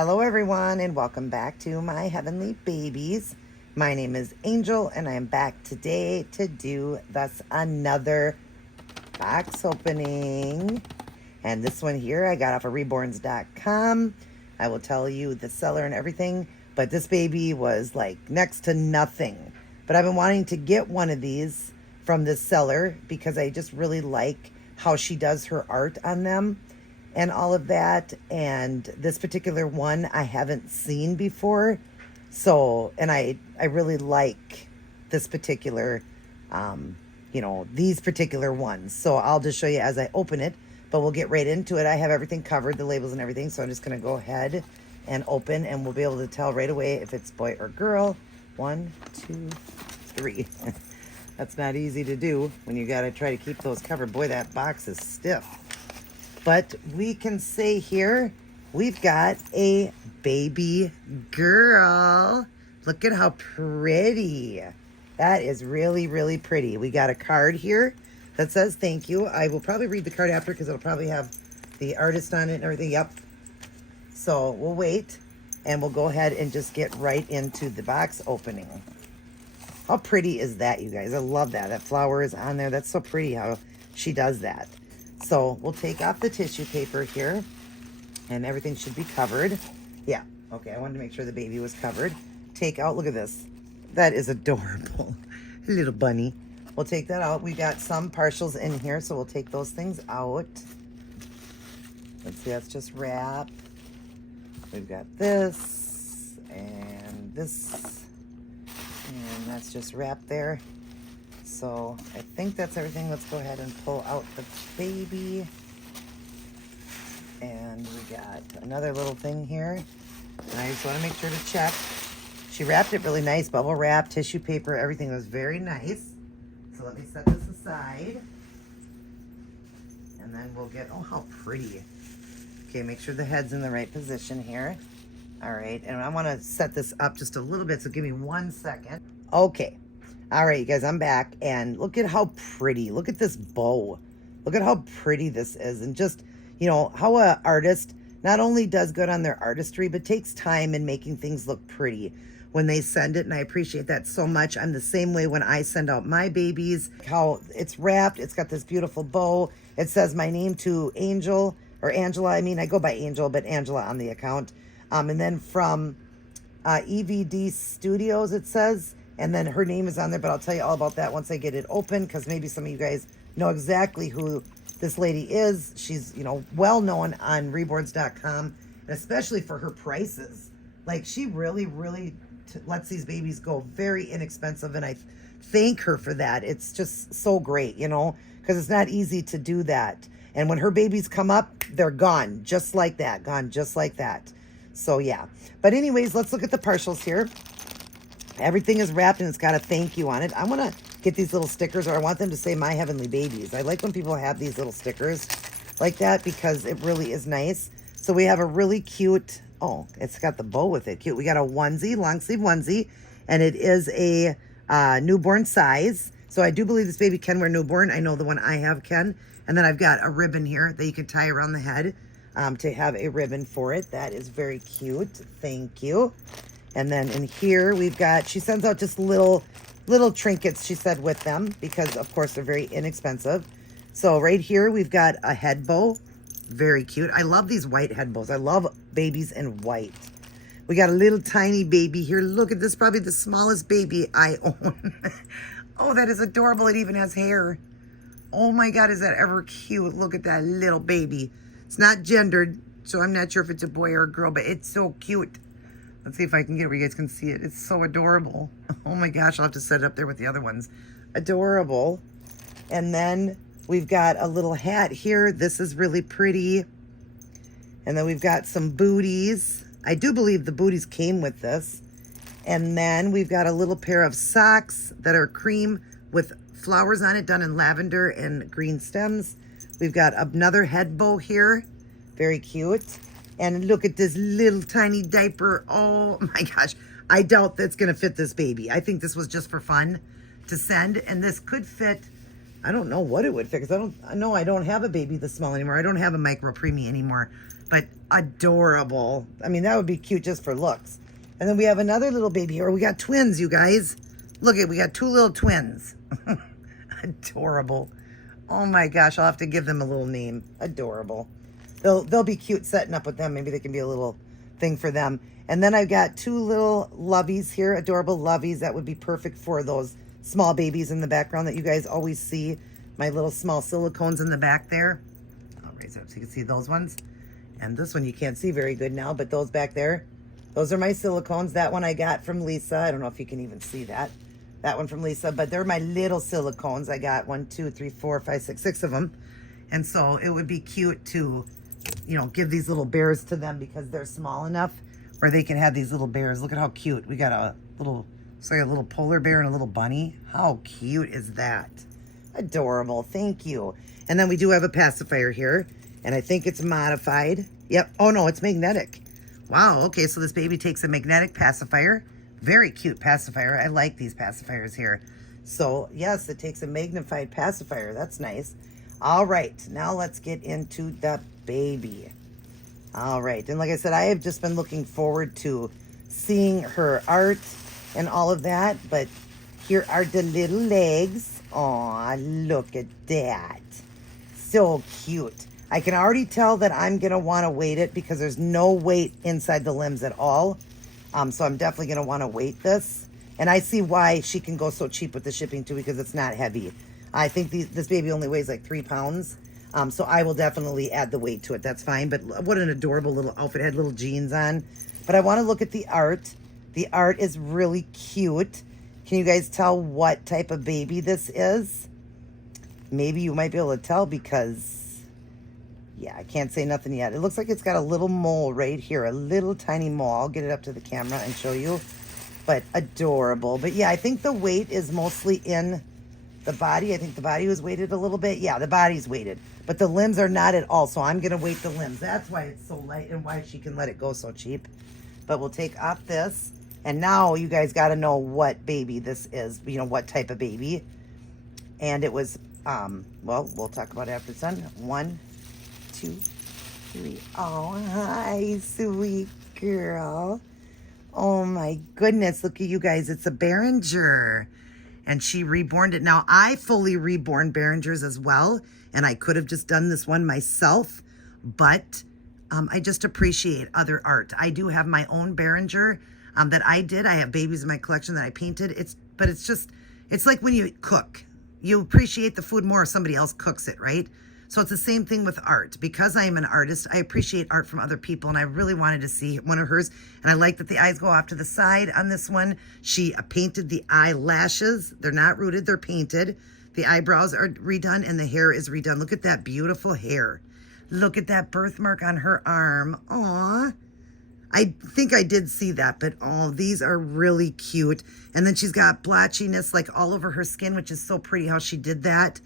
Hello everyone and welcome back to my heavenly babies. My name is Angel and I am back today to do thus another box opening. And this one here I got off of reborns.com. I will tell you the seller and everything, but this baby was like next to nothing. But I've been wanting to get one of these from this seller because I just really like how she does her art on them and all of that. And this particular one I haven't seen before. So, and I really like this particular, these particular ones. So I'll just show you as I open it, but we'll get right into it. I have everything covered, the labels and everything. So I'm just going to go ahead and open and we'll be able to tell right away if it's boy or girl. 1, 2, 3. That's not easy to do when you got to try to keep those covered. Boy, that box is stiff. But we can say here, we've got a baby girl. Look at how pretty. That is really, really pretty. We got a card here that says thank you. I will probably read the card after because it'll probably have the artist on it and everything. Yep. So we'll wait and we'll go ahead and just get right into the box opening. How pretty is that, you guys? I love that. That flower is on there. That's so pretty how she does that. So we'll take off the tissue paper here and everything should be covered. Yeah. Okay. I wanted to make sure the baby was covered. Take out, look at this. That is adorable. Little bunny. We'll take that out. We got some partials in here, so we'll take those things out. Let's see, that's just wrap. We've got this and this, and that's just wrap there. So I think that's everything. Let's go ahead and pull out the baby. And we got another little thing here. And I just want to make sure to check. She wrapped it really nice. Bubble wrap, tissue paper, everything was very nice. So let me set this aside. And then we'll get, oh, how pretty. Okay, make sure the head's in the right position here. All right, and I want to set this up just a little bit, so give me 1 second. Okay. All right, you guys, I'm back, and look at how pretty. Look at this bow. Look at how pretty this is, and just, how an artist not only does good on their artistry, but takes time in making things look pretty when they send it, and I appreciate that so much. I'm the same way when I send out my babies, how it's wrapped. It's got this beautiful bow. It says my name to Angel, or Angela. I mean, I go by Angel, but Angela on the account. And then from EVD Studios, it says, and then her name is on there, but I'll tell you all about that once I get it open, because maybe some of you guys know exactly who this lady is. She's, well known on reborns.com, and especially for her prices. Like, she really, really lets these babies go very inexpensive, and I thank her for that. It's just so great, because it's not easy to do that. And when her babies come up, they're gone just like that, So, yeah. But anyways, let's look at the partials here. Everything is wrapped and it's got a thank you on it. I want to get these little stickers, or I want them to say my heavenly babies. I like when people have these little stickers like that because it really is nice. So we have a really cute, oh, it's got the bow with it. Cute. We got a onesie, long sleeve onesie, and it is a newborn size. So I do believe this baby can wear newborn. I know the one I have can. And then I've got a ribbon here that you can tie around the head to have a ribbon for it. That is very cute. Thank you. And then in here we've got, she sends out just little trinkets, she said, with them, because of course they're very inexpensive. So right here we've got a head bow. Very cute. I love these white head bows. I love babies in white. We got a little tiny baby here. Look at this, probably the smallest baby I own. Oh, that is adorable. It even has hair. Oh my God, is that ever cute? Look at that little baby. It's not gendered, so I'm not sure if it's a boy or a girl, but it's so cute. Let's see if I can get it where you guys can see it. It's so adorable. Oh my gosh, I'll have to set it up there with the other ones. Adorable. And then we've got a little hat here. This is really pretty. And then we've got some booties. I do believe the booties came with this. And then we've got a little pair of socks that are cream with flowers on it, done in lavender and green stems. We've got another head bow here. Very cute. And look at this little tiny diaper. Oh my gosh. I doubt that's going to fit this baby. I think this was just for fun to send. And this could fit I don't know what it would fix. I don't have a baby this small anymore. I don't have a micro preemie anymore, but adorable. I mean, that would be cute just for looks. And then we have another little baby here. We got twins, you guys. Look we got 2 little twins. Adorable. Oh my gosh, I'll have to give them a little name. Adorable. They'll be cute setting up with them. Maybe they can be a little thing for them. And then I've got 2 little loveys here, adorable loveys. That would be perfect for those small babies in the background that you guys always see. My little small silicones in the back there. I'll raise it up so you can see those ones. And this one you can't see very good now, but those back there, those are my silicones. That one I got from Lisa. I don't know if you can even see that. That one from Lisa, but they're my little silicones. I got 1, 2, 3, 4, 5, 6, 6 of them. And so it would be cute to, you know, give these little bears to them because they're small enough where they can have these little bears. Look at how cute. We got a little, it's like a little polar bear and a little bunny. How cute is that? Adorable. Thank you. And then we do have a pacifier here, and I think it's modified. Yep. Oh no, it's magnetic. Wow. Okay, so this baby takes a magnetic pacifier. Very cute pacifier. I like these pacifiers here. So yes, it takes a magnified pacifier. That's nice. All right, now let's get into the baby. All right, and like I said, I have just been looking forward to seeing her art and all of that, but here are the little legs. Aw, look at that. So cute. I can already tell that I'm gonna wanna weight it because there's no weight inside the limbs at all. So I'm definitely gonna wanna weight this. And I see why she can go so cheap with the shipping too, because it's not heavy. I think this baby only weighs like 3 pounds. So I will definitely add the weight to it. That's fine. But what an adorable little outfit. It had little jeans on. But I want to look at the art. The art is really cute. Can you guys tell what type of baby this is? Maybe you might be able to tell because, yeah, I can't say nothing yet. It looks like it's got a little mole right here. A little tiny mole. I'll get it up to the camera and show you. But adorable. But yeah, I think the weight is mostly in the body. I think the body was weighted a little bit. Yeah, the body's weighted. But the limbs are not at all. So I'm going to weight the limbs. That's why it's so light and why she can let it go so cheap. But we'll take off this. And now you guys got to know what baby this is. You know, what type of baby. And it was, well, we'll talk about it after it's done. 1, 2, 3. Oh, hi, sweet girl. Oh, my goodness. Look at you guys. It's a Behringer. And she reborned it. Now, I fully reborn Behringers as well. And I could have just done this one myself. But I just appreciate other art. I do have my own Behringer that I did. I have babies in my collection that I painted. But it's like when you cook. You appreciate the food more if somebody else cooks it, right? So it's the same thing with art. Because I am an artist, I appreciate art from other people, and I really wanted to see one of hers. And I like that the eyes go off to the side on this one. She painted the eyelashes. They're not rooted, they're painted. The eyebrows are redone, and the hair is redone. Look at that beautiful hair. Look at that birthmark on her arm. Aw. I think I did see that, but oh, these are really cute. And then she's got blotchiness like all over her skin, which is so pretty how she did that.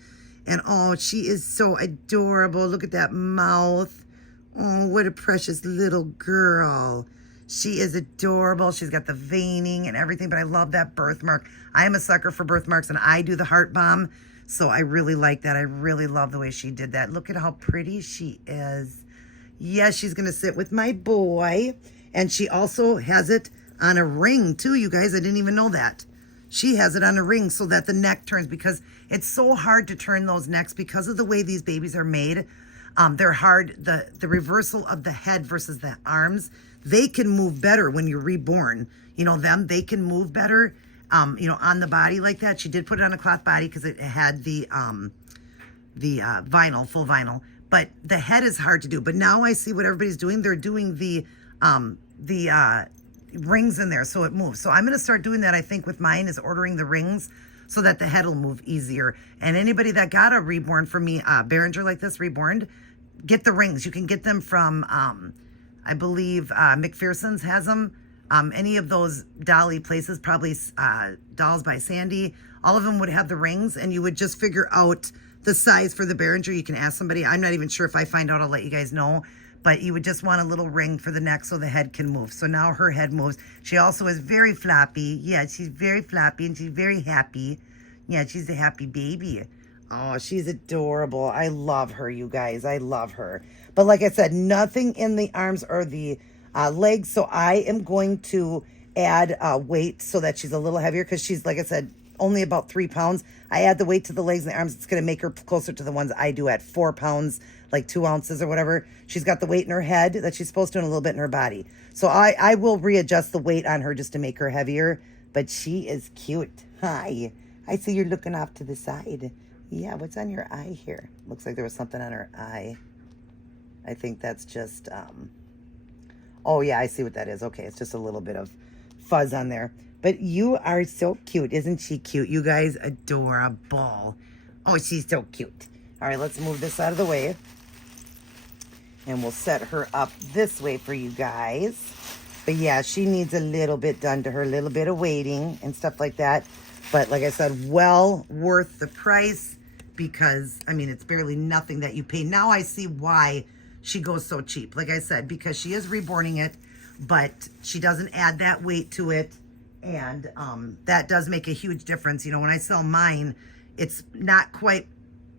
And oh, she is so adorable. Look at that mouth. Oh, what a precious little girl. She is adorable. She's got the veining and everything, but I love that birthmark. I am a sucker for birthmarks, and I do the heart bomb, so I really like that. I really love the way she did that. Look at how pretty she is. Yes, she's going to sit with my boy, and she also has it on a ring, too, you guys. I didn't even know that. She has it on a ring so that the neck turns, because it's so hard to turn those necks because of the way these babies are made. They're hard. The reversal of the head versus the arms, they can move better when you're reborn. You know, they can move better, you know, on the body like that. She did put it on a cloth body because it had the vinyl, full vinyl. But the head is hard to do. But now I see what everybody's doing. They're doing the rings in there so it moves. So I'm going to start doing that, I think, with mine, is ordering the rings so that the head will move easier. And anybody that got a reborn from me, Behringer like this, reborn, get the rings. You can get them from, I believe, McPherson's has them. Any of those dolly places, probably Dolls by Sandy, all of them would have the rings, and you would just figure out the size for the Behringer. You can ask somebody. I'm not even sure. If I find out, I'll let you guys know. But you would just want a little ring for the neck so the head can move. So now her head moves. She also is very floppy. Yeah, she's very floppy, and she's very happy. Yeah, she's a happy baby. Oh, she's adorable. I love her, you guys. I love her. But like I said, nothing in the arms or the legs. So I am going to add weight so that she's a little heavier because she's, like I said, only about 3 pounds. I add the weight to the legs and the arms. It's going to make her closer to the ones I do at 4 pounds, like 2 ounces or whatever. She's got the weight in her head that she's supposed to and a little bit in her body. So I will readjust the weight on her just to make her heavier. But she is cute. Hi. I see you're looking off to the side. Yeah, what's on your eye here? Looks like there was something on her eye. I think that's just, oh yeah, I see what that is. Okay, it's just a little bit of fuzz on there. But you are so cute. Isn't she cute? You guys, adorable. Oh, she's so cute. All right, let's move this out of the way. And we'll set her up this way for you guys. But yeah, she needs a little bit done to her, a little bit of waiting and stuff like that. But like I said, well worth the price because, I mean, it's barely nothing that you pay. Now I see why she goes so cheap. Like I said, because she is reborning it, but she doesn't add that weight to it. And that does make a huge difference. You know, when I sell mine, it's not quite,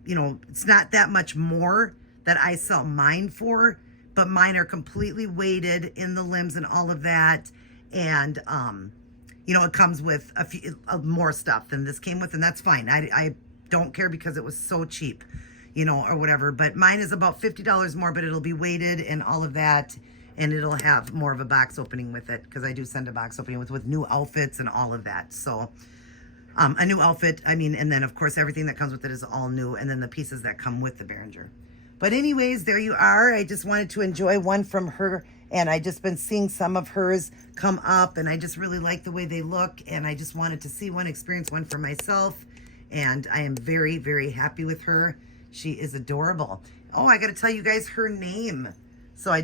you know, it's not that much more that I sell mine for, but mine are completely weighted in the limbs and all of that. And, you know, it comes with a few more stuff than this came with, and that's fine. I don't care because it was so cheap, you know, or whatever. But mine is about $50 more, but it'll be weighted and all of that, and it'll have more of a box opening with it because I do send a box opening with new outfits and all of that. So a new outfit, I mean, and then of course everything that comes with it is all new, and then the pieces that come with the Behringer. But anyways, there you are. I just wanted to enjoy one from her, and I just been seeing some of hers come up, and I just really like the way they look, and I just wanted to see one, experience one for myself, and I am very, very happy with her. She is adorable. Oh, I got to tell you guys her name. So I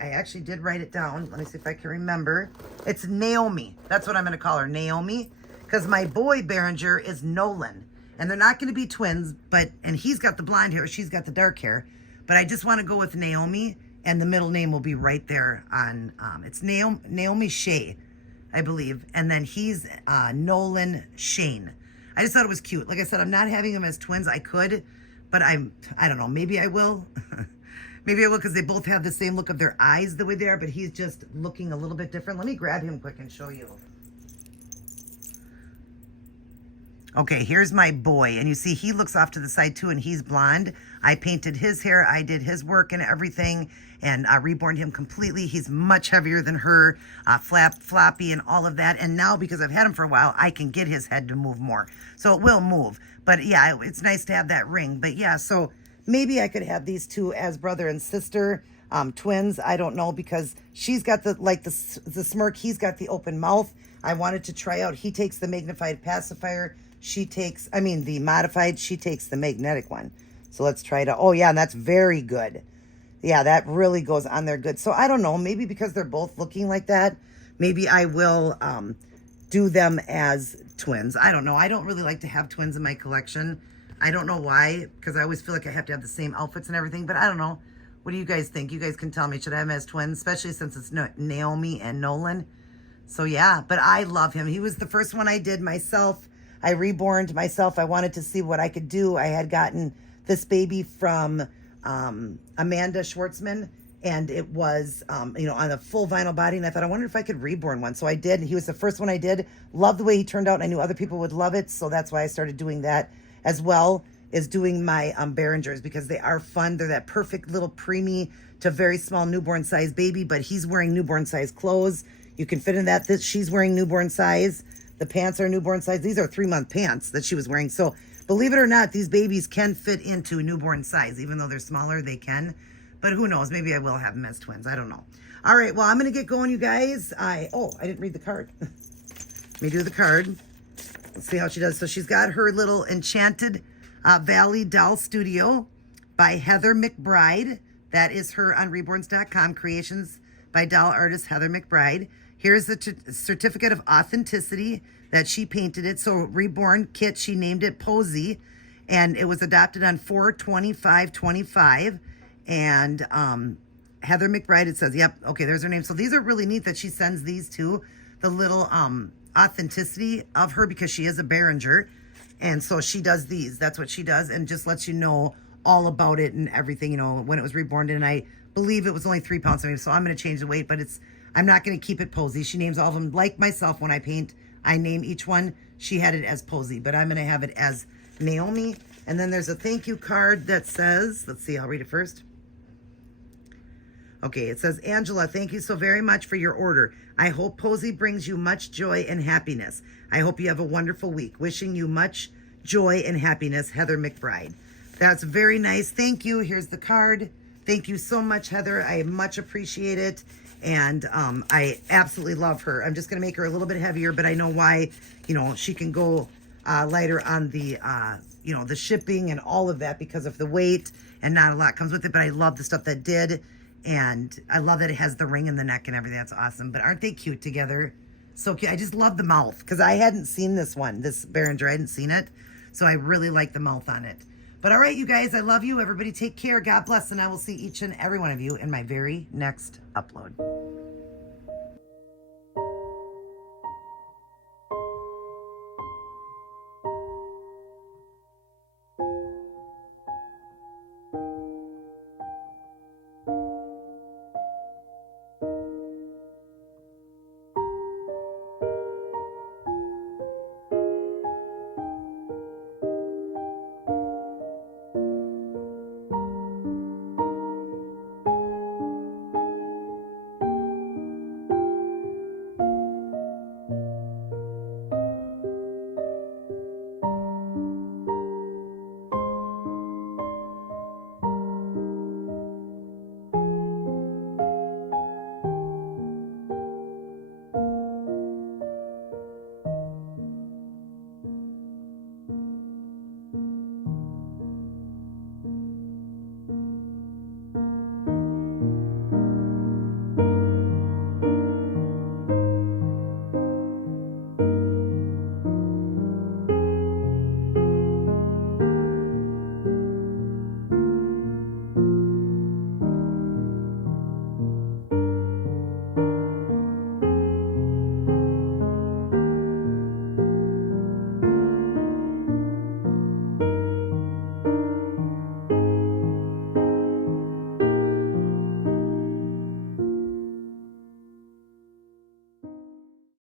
actually did write it down. Let me see if I can remember. It's Naomi. That's what I'm going to call her, Naomi, because my boy Behringer is Nolan. And they're not going to be twins, and he's got the blonde hair, she's got the dark hair. But I just want to go with Naomi, and the middle name will be right there on, it's Naomi Shea, I believe. And then he's Nolan Shane. I just thought it was cute. Like I said, I'm not having them as twins. I could, but I don't know, maybe I will. Maybe I will because they both have the same look of their eyes the way they are, but he's just looking a little bit different. Let me grab him quick and show you. Okay, here's my boy, and you see he looks off to the side too, and he's blonde. I painted his hair, I did his work and everything, and reborned him completely. He's much heavier than her, floppy and all of that. And now, because I've had him for a while, I can get his head to move more. So it will move. But yeah, it's nice to have that ring. But yeah, so maybe I could have these two as brother and sister, twins. I don't know, because she's got the smirk, he's got the open mouth. I wanted to try out. He takes the magnified pacifier. She takes, the modified, she takes the magnetic one. So let's try it out. Oh, yeah, and that's very good. Yeah, that really goes on there good. So I don't know, maybe because they're both looking like that, maybe I will do them as twins. I don't know. I don't really like to have twins in my collection. I don't know why, because I always feel like I have to have the same outfits and everything, but I don't know. What do you guys think? You guys can tell me. Should I have them as twins, especially since it's Naomi and Nolan? So yeah, but I love him. He was the first one I did myself. I reborned myself. I wanted to see what I could do. I had gotten this baby from Amanda Schwartzman, and it was, on a full vinyl body, and I thought, I wonder if I could reborn one. So I did. He was the first one I did. Loved the way he turned out, and I knew other people would love it, so that's why I started doing that, as well as doing my Behringers, because they are fun. They're that perfect little preemie to very small newborn size baby, but he's wearing newborn size clothes. You can fit in that. She's wearing newborn size. The pants are newborn size. These are 3-month pants that she was wearing. So believe it or not, these babies can fit into newborn size. Even though they're smaller, they can. But who knows? Maybe I will have them as twins. I don't know. All right. Well, I'm going to get going, you guys. I didn't read the card. Let me do the card. Let's see how she does. So she's got her little Enchanted Valley Doll Studio by Heather McBride. That is her on reborns.com. Creations by doll artist Heather McBride. Here's the certificate of authenticity that she painted it. So Reborn kit, she named it Posy, and it was adopted on 4/25/25. And Heather McBride, it says, yep, okay, there's her name. So these are really neat that she sends these to the little authenticity of her, because she is a Behringer. And so she does these. That's what she does, and just lets you know all about it and everything, you know, when it was reborn. And I believe it was only 3 pounds, so I'm going to change the weight, but I'm not going to keep it Posy. She names all of them like myself. When I paint, I name each one. She had it as Posy, but I'm going to have it as Naomi. And then there's a thank you card that says, let's see, I'll read it first. Okay, it says, Angela, thank you so very much for your order. I hope Posy brings you much joy and happiness. I hope you have a wonderful week. Wishing you much joy and happiness, Heather McBride. That's very nice. Thank you. Here's the card. Thank you so much, Heather. I much appreciate it. And I absolutely love her. I'm just going to make her a little bit heavier, but I know why. You know, she can go lighter on the, you know, the shipping and all of that because of the weight, and not a lot comes with it. But I love the stuff that did. And I love that it has the ring in the neck and everything. That's awesome. But aren't they cute together? So cute. I just love the mouth because I hadn't seen this one, this Behringer. I hadn't seen it. So I really like the mouth on it. But all right, you guys, I love you. Everybody take care. God bless. And I will see each and every one of you in my very next upload.